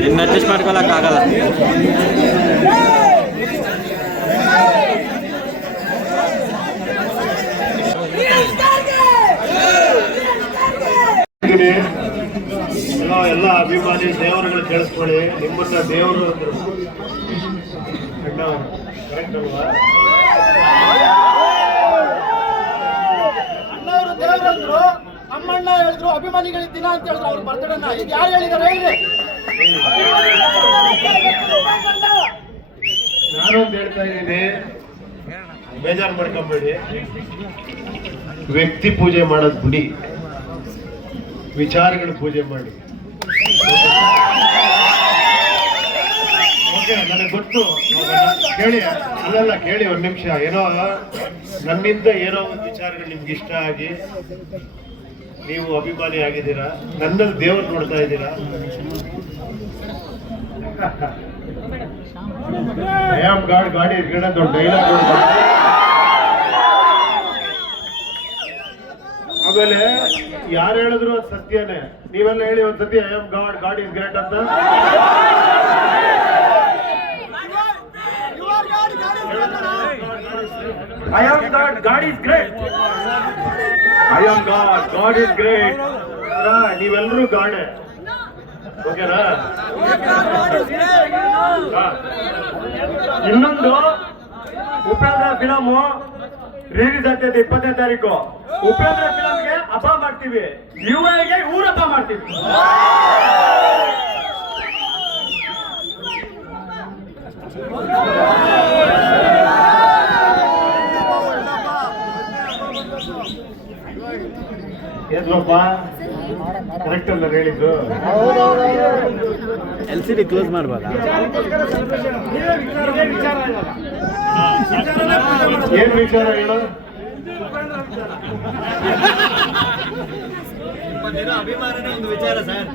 ಇನ್ನು ಅಡ್ಜಸ್ಟ್ ಮಾಡ್ಕೊಳಕ್ಕಾಗಲ್ಲ ಎಲ್ಲ ಎಲ್ಲ ಅಭಿಮಾನಿ ದೇವರುಗಳು ಕೇಳಿಸ್ಕೊಳ್ಳಿ ನಿಮ್ಮನ್ನ ದೇವರು ಅಂದ್ರು ಅಣ್ಣವ್ರು. ಅಲ್ವಾ? ಅಣ್ಣವರು ದೇವರಂದ್ರು ಅಮ್ಮಣ್ಣ ಹೇಳಿದ್ರು ಅಭಿಮಾನಿಗಳಿದ್ದೀನ ದಿನ ಅಂತ ಹೇಳಿದ್ರು ಅವ್ರು ಬರ್ತಡೇನ ಇದು ಯಾರು ಹೇಳಿದಾರೆ ಹೇಳ್ರಿ ನಾನೊಂದು ಹೇಳ್ತಾ ಇದ್ದೀನಿ. ಬೇಜಾರು ಮಾಡ್ಕೊಂಬೇಡಿ. ವ್ಯಕ್ತಿ ಪೂಜೆ ಮಾಡೋದು ಬಿಡಿ. ವಿಚಾರಗಳ ಪೂಜೆ ಮಾಡಿ. ಓಕೆ, ನನಗೆ ಗೊತ್ತು. ಕೇಳಿ, ಅಲ್ಲಲ್ಲ, ಕೇಳಿ ಒಂದು ನಿಮಿಷ. ಏನೋ, ನನ್ನಿಂದ ಏನೋ ಒಂದು ವಿಚಾರಗಳು ನಿಮ್ಗೆ ಇಷ್ಟ ಆಗಿ ನೀವು ಅಭಿಮಾನಿ ಆಗಿದ್ದೀರಾ ನನ್ನಲ್ಲಿ ದೇವರು ನೋಡ್ತಾ ಇದ್ದೀರಾ? ಗಾಡ್ ಡೈಲಾಗ್ ಆಮೇಲೆ ಯಾರು ಹೇಳಿದ್ರು ಅದು ಸತ್ಯನೇ? ನೀವೆಲ್ಲ ಹೇಳಿ ಒಂದ್ ಸತಿ I am God God is great ಅಂತ I am God God is great I am God God is great ನೀವೆಲ್ಲರೂ ಗಾಡೆ ಓಕೆನಾ? ಇನ್ನೊಂದು ಉಪೇಂದ್ರ ಫಿಲಮು ರಿಲೀಸ್ ಆಗ್ತೈತೆ ಇಪ್ಪತ್ತನೇ ತಾರೀಕು. ಉಪೇಂದ್ರ ಫಿಲಮ್ಗೆ ಹಬ್ಬ ಮಾಡ್ತೀವಿ. ಯುವಗೆ ಊರ ಹಬ್ಬ ಮಾಡ್ತೀವಿ. ಕರೆಕ್ಟ್ ಅಲ್ಲ ಹೇಳಿದ್ದು. ಎಲ್ ಸಿ ಡಿ ಕ್ಲೋಸ್ ಮಾಡ್ಬೋದಾ? ಏನು ವಿಚಾರ ಹೇಳು ನಿಮ್ಮಲ್ಲಿರೋ ಅಭಿಮಾನನೇ ಒಂದು ವಿಚಾರ ಸರ್.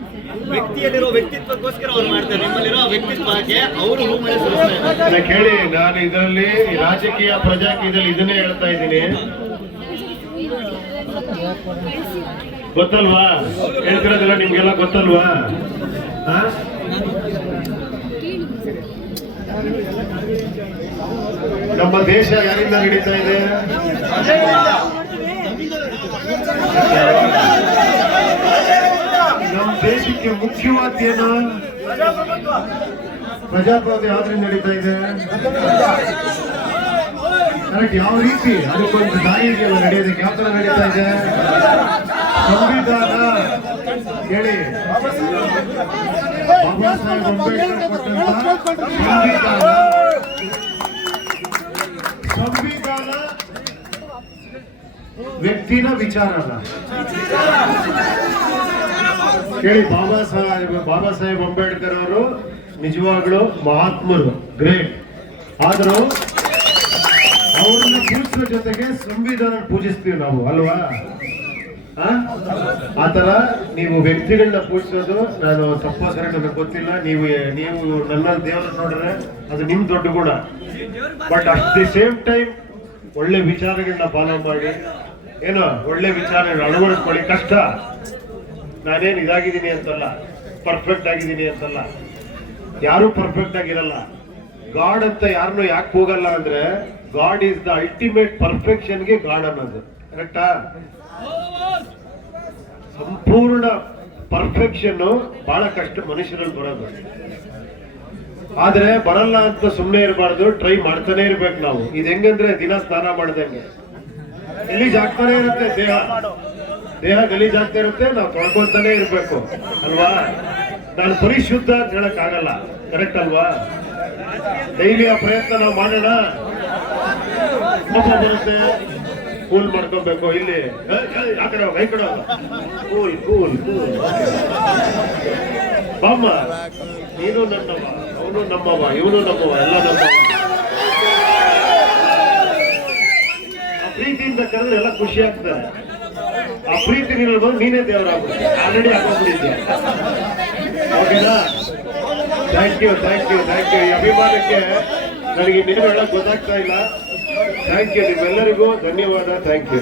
ವ್ಯಕ್ತಿಯಲ್ಲಿರೋ ವ್ಯಕ್ತಿತ್ವಕ್ಕೋಸ್ಕರ ಅವ್ರು ಮಾಡ್ತಾರೆ. ನಿಮ್ಮಲ್ಲಿರೋ ವ್ಯಕ್ತಿತ್ವಕ್ಕೆ ಅವರು ಹೂ ಮಳೆ ಕೇಳಿ ನಾನು ಇದರಲ್ಲಿ ರಾಜಕೀಯ ಪ್ರಜಾಕೀಯದಲ್ಲಿ ಇದನ್ನೇ ಹೇಳ್ತಾ ಇದ್ದೀನಿ. ಗೊತ್ತಲ್ವಾ? ಹೇಳ್ತಿರೋದಿಲ್ಲ ನಿಮ್ಗೆಲ್ಲ ಗೊತ್ತಲ್ವಾ? ನಮ್ಮ ದೇಶ ಯಾರಿಂದ ನಡೀತಾ ಇದೆ? ನಮ್ಮ ದೇಶಕ್ಕೆ ಮುಖ್ಯವಾದ ಏನು? ಪ್ರಜಾಪ್ರಭುತ್ವ ಯಾವ್ದ್ರಿಂದ ನಡೀತಾ ಇದೆ? ಕರೆಕ್ಟ್ ಯಾವ ರೀತಿ? ಅದಕ್ಕೊಂದು ದಾರಿ ಇದೆಯಲ್ಲ ನಡೆಯೋದಕ್ಕೆ ಯಾವ ತರ ನಡೀತಾ ಇದೆ? ಸಂವಿಧಾನ ಹೇಳಿ. ಬಾಬಾ ಸಾಹೇಬ್ ಅಂಬೇಡ್ಕರ್ ಸಂವಿಧಾನ ವ್ಯಕ್ತಿನ ವಿಚಾರ ಅಲ್ಲ. ಹೇಳಿ ಬಾಬಾ ಸಾಹೇಬ್ ಬಾಬಾ ಸಾಹೇಬ್ ಅಂಬೇಡ್ಕರ್ ಅವರು ನಿಜವಾಗ್ಲೂ ಮಹಾತ್ಮರು, ಗ್ರೇಟ್. ಆದರೂ ಅವ್ರನ್ನ ಪೂಜಿಸೋ ಜೊತೆಗೆ ಸಂವಿಧಾನ ಪೂಜಿಸ್ತೀವಿ ನಾವು, ಅಲ್ವಾ? ಆ? ಆ ತರ ನೀವು ವ್ಯಕ್ತಿಗಳನ್ನ ಪೂಜಿಸೋದು, ನಾನು ತಪ್ಪ ಕರೆಕ್ಟ್ ನನಗೆ ಗೊತ್ತಿಲ್ಲ. ನೀವು ನೀವು ನನ್ನ ದೇವರ ನೋಡಿದ್ರೆ ಅದು ನಿಮ್ ದೊಡ್ಡ ಗುಣ. But at the same time ಒಳ್ಳೆ ವಿಚಾರಗಳನ್ನ ಫಾಲೋ ಮಾಡಿ. ಏನೋ, ಒಳ್ಳೆ ವಿಚಾರಗಳನ್ನ ಅಳವಡಿಸ್ಕೊಳ್ಳಿ. ಕಷ್ಟ. ನಾನೇನು ಇದಾಗಿದ್ದೀನಿ ಅಂತಲ್ಲ. ಪರ್ಫೆಕ್ಟ್ ಆಗಿದ್ದೀನಿ ಅಂತಲ್ಲ. ಯಾರು ಪರ್ಫೆಕ್ಟ್ ಆಗಿರಲ್ಲ. ಗಾಡ್ ಅಂತ ಯಾರನ್ನು ಯಾಕೆ ಹೋಗಲ್ಲ ಅಂದ್ರೆ ಗಾಡ್ ಈಸ್ ದ ಅಲ್ಟಿಮೇಟ್ ಪರ್ಫೆಕ್ಷನ್ಗೆ ಗಾಡ್ ಅನ್ನೋದು. ಕರೆಕ್ಟಾ ಸಂಪೂರ್ಣ ಪರ್ಫೆಕ್ಷನ್ ಬಹಳ ಕಷ್ಟ ಮನುಷ್ಯರಲ್ಲಿ ಬರೋದು. ಆದ್ರೆ ಬರಲ್ಲ ಅಂತ ಸುಮ್ಮನೆ ಇರಬಾರ್ದು ಟ್ರೈ ಮಾಡ್ತಾನೆ ಇರ್ಬೇಕು ನಾವು. ಇದು ಹೆಂಗಂದ್ರೆ ದಿನ ಸ್ನಾನ ಮಾಡ್ದಂಗೆ. ಗಲೀಜ್ ಆಗ್ತಾನೆ ಇರುತ್ತೆ, ದೇಹ. ದೇಹ ಗಲೀಜ್ ಆಗ್ತಾ ಇರುತ್ತೆ, ನಾವು ತೊಳ್ಕೊಂತಾನೆ ಇರ್ಬೇಕು. ಅಲ್ವಾ? ನಾನು ಪರಿಶುದ್ಧ ಅಂತ ಹೇಳಕ್ ಆಗಲ್ಲ. ಕರೆಕ್ಟ್ ಅಲ್ವಾ? ಡೈಲಿ ಆ ಪ್ರಯತ್ನ ನಾವು ಮಾಡೋಣ. ಬರುತ್ತೆ ಕೂಲ್ ಮಾಡ್ಕೊಬೇಕು, ಇಲ್ಲಿ. ಆ ಕಡೆ ಕೂಲ್ ಕೂಲ್ ಕೂಲ್. ಬಾಮ್ಮ, ನೀನು ನನ್ನವ ಅವನು ನಮ್ಮವ ಇವನು ನಮ್ಮವ ಎಲ್ಲ ನಮ್ಮವ ಆ ಪ್ರೀತಿಯಿಂದ ಕರೆದ್ರೆ ಎಲ್ಲ ಖುಷಿ ಆಗ್ತಾರೆ ಆ ಪ್ರೀತಿ ನೀನು ಬಂದು ನೀನೇ ದೇವರಾಗ್ಬಿಟ್ಟು ಆಲ್ರೆಡಿ ಆಗೋಗ್ಬಿಟ್ಟಿದ್ದೆ ಓಕೆನಾ? Thank you thank you thank you ಈ ಅಭಿಮಾನಕ್ಕೆ ನನಗೆ ನಿನ್ನ ಹೇಳಕ್ ಗೊತ್ತಾಗ್ತಾ ಇಲ್ಲ. ಥ್ಯಾಂಕ್ ಯು ನಿಮ್ಮೆಲ್ಲರಿಗೂ ಧನ್ಯವಾದ. Thank you